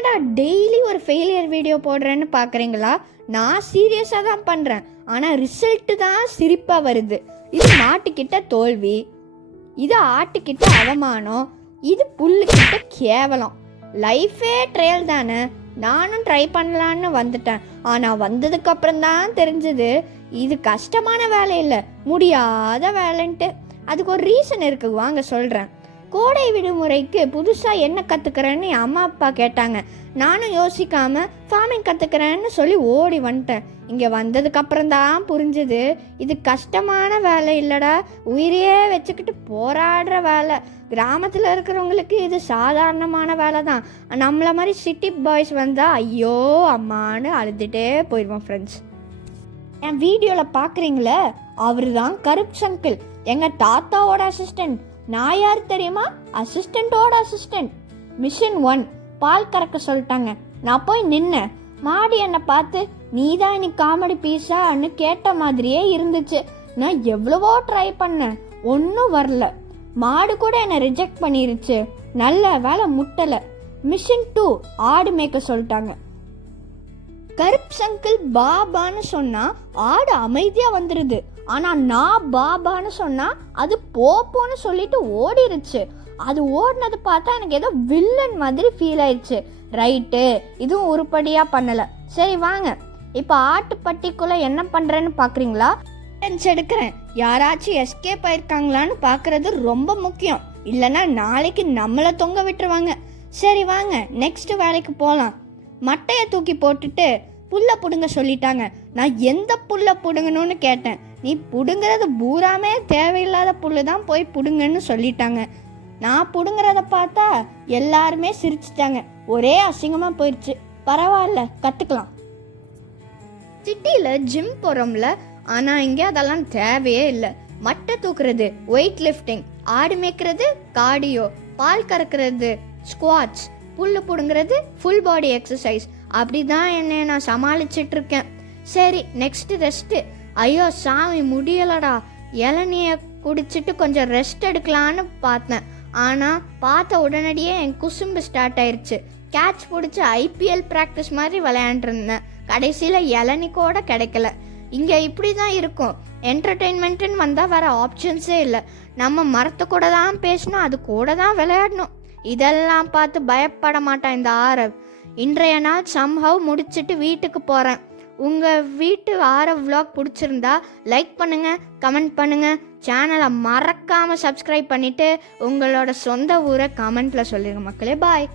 என்னடா டெய்லி ஒரு failure video போடுறேன்னு பார்க்குறீங்களா? நான் சீரியஸாக தான் பண்ணுறேன், ஆனால் ரிசல்ட்டு தான் சிரிப்பாக வருது. இது மாட்டுக்கிட்ட தோல்வி, இது ஆட்டுக்கிட்ட அவமானம், இது புல்லுக்கிட்ட கேவலம். லைஃபே ட்ரையல் தானே. நானும் ட்ரை பண்ணலான்னு வந்துட்டேன். ஆனால் வந்ததுக்கப்புறம் தான் தெரிஞ்சது இது கஷ்டமான வேலை இல்லை, முடியாத வேலைன்ட்டு. அதுக்கு ஒரு ரீசன் இருக்குது, வாங்க சொல்கிறேன். கோடை விடுமுறைக்கு புதுசாக என்ன கற்றுக்கிறேன்னு என் அம்மா அப்பா கேட்டாங்க. நானும் யோசிக்காமல் ஃபார்மிங் கற்றுக்கிறேன்னு சொல்லி ஓடி வந்துட்டேன். இங்கே வந்ததுக்கப்புறம் தான் புரிஞ்சுது இது கஷ்டமான வேலை இல்லைடா, உயிரையே வச்சுக்கிட்டு போராடுற வேலை. கிராமத்தில் இருக்கிறவங்களுக்கு இது சாதாரணமான வேலை தான். நம்மளை மாதிரி சிட்டி பாய்ஸ் வந்தால் ஐயோ அம்மான்னு அழுதுகிட்டே போயிடுவோம். ஃப்ரெண்ட்ஸ், என் வீடியோவில் பார்க்குறீங்களே, அவர் தான் கருப்ஸ் அங்கிள், எங்கள் தாத்தாவோட அசிஸ்டன்ட். நான் யார் தெரியுமா? அசிஸ்டண்ட்டோட அசிஸ்டன்ட். மிஷன் 1 பால் கறக்க சொல்லிட்டாங்க. நான் போய் நின்னேன். மாடி என்னை பார்த்து நீ தான் இன்னைக்கு காமெடி பீஸான்னு கேட்ட மாதிரியே இருந்துச்சு. நான் எவ்வளவோ ட்ரை பண்ணேன், ஒன்றும் வரல. மாடு கூட என்னை ரிஜெக்ட் பண்ணிருச்சு. நல்ல வேலை முட்டலை. மிஷன் 2 ஆடு மேய்க்க சொல்லிட்டாங்க. கருப்ஸ் அங்கிள் பாபான்னு சொன்னா ஆடு அமைதியா வந்துருது. ஆனா நான் பாபான்னு சொன்னா அது போப்போன்னு சொல்லிட்டு ஓடிருச்சு. அது ஓடினது பார்த்தா எனக்கு ஏதோ வில்லன் மாதிரி ஃபீல் ஆயிடுச்சு. ரைட்டு, இதுவும் உருப்படியா பண்ணல. சரி வாங்க, இப்போ ஆட்டுப்பட்டிக்குள்ள என்ன பண்றேன்னு பாக்குறீங்களா? எடுக்கிறேன். யாராச்சும் எஸ்கேப் ஆயிருக்காங்களான்னு பாக்குறது ரொம்ப முக்கியம், இல்லைன்னா நாளைக்கு நம்மளை தொங்க விட்டுருவாங்க. சரி வாங்க, நெக்ஸ்ட் வேலைக்கு போகலாம். மட்டையை தூக்கி போட்டுட்டு புல்லை பிடுங்க சொல்லிட்டாங்க. நான் எந்த புல்லை பிடுங்கணும்னு கேட்டேன். நீ பிடுங்கிறது பூராமே தேவையில்லாத புல்லு தான், போய் பிடுங்கன்னு சொல்லிட்டாங்க. நான் பிடுங்கிறத பார்த்தா எல்லாருமே சிரிச்சிட்டாங்க. ஒரே அசிங்கமாக போயிடுச்சு. பரவாயில்ல, கற்றுக்கலாம். சிட்டியில் ஜிம் போகிறோம்ல, ஆனால் இங்கே அதெல்லாம் தேவையே இல்லை. மட்டை தூக்குறது வெயிட் லிஃப்டிங், ஆடு மேய்க்கிறது கார்டியோ, பால் கறக்கிறது ஸ்குவாட்ஸ், புல்லு பிடுங்கிறது ஃபுல் பாடி எக்ஸசைஸ். அப்படி தான் என்னை நான் சமாளிச்சிட்டு இருக்கேன். சரி, நெக்ஸ்ட் ரெஸ்ட்டு. ஐயோ சாமி, முடியலடா. இளநியை குடிச்சிட்டு கொஞ்சம் ரெஸ்ட் எடுக்கலான்னு பார்த்தேன். ஆனால் பார்த்த உடனடியே என் குசும்பு ஸ்டார்ட் ஆயிடுச்சு. கேட்ச் பிடிச்சி ஐபிஎல் ப்ராக்டிஸ் மாதிரி விளையாண்டுருந்தேன். கடைசியில் இளநி கூட கிடைக்கல. இங்கே இப்படி தான் இருக்கும். என்டர்டெயின்மெண்ட்டுன்னு வந்தால் வேறு ஆப்ஷன்ஸே இல்லை. நம்ம மரத்து கூட தான் பேசணும், அது கூட தான் விளையாடணும். இதெல்லாம் பார்த்து பயப்பட மாட்டான் இந்த ஆரவ். இன்றைய நாள் சம்ஹவ் முடிச்சுட்டு வீட்டுக்கு போகிறேன். உங்கள் வீட்டு ஆரவ் vlog பிடிச்சிருந்தா லைக் பண்ணுங்கள், கமெண்ட் பண்ணுங்கள். சேனலை மறக்காமல் சப்ஸ்கிரைப் பண்ணிவிட்டு உங்களோட சொந்த ஊரை கமெண்ட்டில் சொல்லுங்கள் மக்களே. பாய்.